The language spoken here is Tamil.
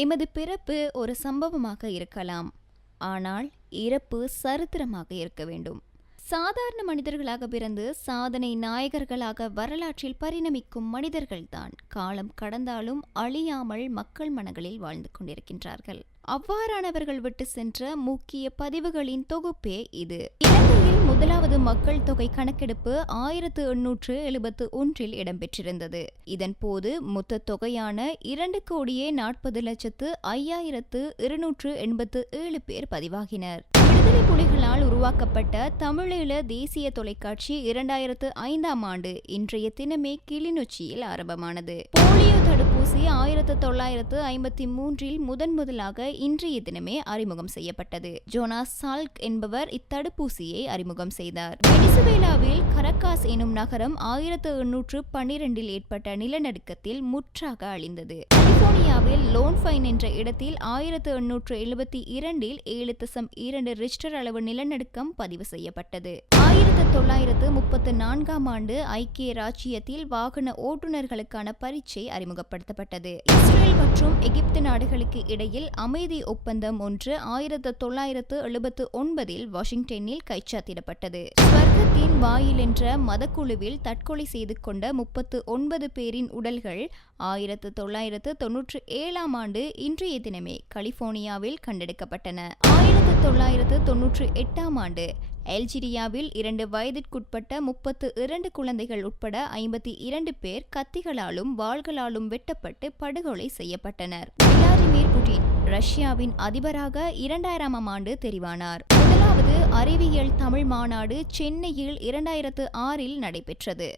எமது பிறப்பு ஒரு சம்பவமாக இருக்கலாம், ஆனால் இறப்பு சரித்திரமாக இருக்க வேண்டும். சாதாரண மனிதர்களாக பிறந்து சாதனை நாயகர்களாக வரலாற்றில் பரிணமிக்கும் மனிதர்கள்தான் காலம் கடந்தாலும் அழியாமல் மக்கள் மனங்களில் வாழ்ந்து கொண்டிருக்கின்றார்கள். அவ்வாறானவர்கள் விட்டு சென்ற முக்கிய பதிவுகளின் தொகுப்பே இது. இலங்கையில் முதலாவது மக்கள் தொகை கணக்கெடுப்பு 1871 இடம்பெற்றிருந்தது. இதன் போது மொத்த தொகையான 2,40,05,287 பேர் பதிவாகினர். விடுதலை புலிகளால் உருவாக்கப்பட்ட தமிழீழ தேசிய தொலைக்காட்சி 2005ஆம் ஆண்டு இன்றைய தினமே கிளிநொச்சியில் ஆரம்பமானது. போலியோ தடுப்பூசி 1953 முதன்முதலாக இன்றைய தினமே அறிமுகம் செய்யப்பட்டது. ஜோனாஸ் சால்க் என்பவர் இத்தடுப்பூசியை அறிமுகம் செய்தார். வெனிசுவேலாவில் கரகாஸ் எனும் நகரம் 1812 ஏற்பட்ட நிலநடுக்கத்தில் முற்றாக அழிந்தது. கலிபோர்னியாவில் லோன்ஃபைன் என்ற இடத்தில் 1872 7.2 ரிக்டர் அளவு நிலநடுக்கம் பதிவு செய்யப்பட்டது. 1934ஆம் ஆண்டு ஐக்கிய ராச்சியத்தில் வாகன ஓட்டுநர்களுக்கான பரீட்சை அறிமுகப்படுத்தப்பட்டது. இஸ்ரேல் மற்றும் எகிப்து நாடுகளுக்கு இடையில் அமைதி ஒப்பந்தம் ஒன்று 1979 வாஷிங்டனில் கைச்சாத்திடப்பட்டது. ஸ்வர்க்கத்தின் வாயில் என்ற மதக்குழுவில் தற்கொலை செய்து கொண்ட 39 பேரின் உடல்கள் 1997ஆம் ஆண்டு இன்றைய தினமே கலிபோர்னியாவில் கண்டெடுக்கப்பட்டன. 1998ஆம் ஆண்டு அல்ஜீரியாவில் 2 வயதிற்குட்பட்ட 32 குழந்தைகள் உட்பட 52 பேர் கத்திகளாலும் வாள்களாலும் வெட்டப்பட்டு படுகொலை செய்யப்பட்டனர். விளாடிமிர் புட்டின் ரஷ்யாவின் அதிபராக 2000ஆம் ஆண்டு தெரிவானார். முதலாவது அறிவியல் தமிழ் மாநாடு சென்னையில் 2006 நடைபெற்றது.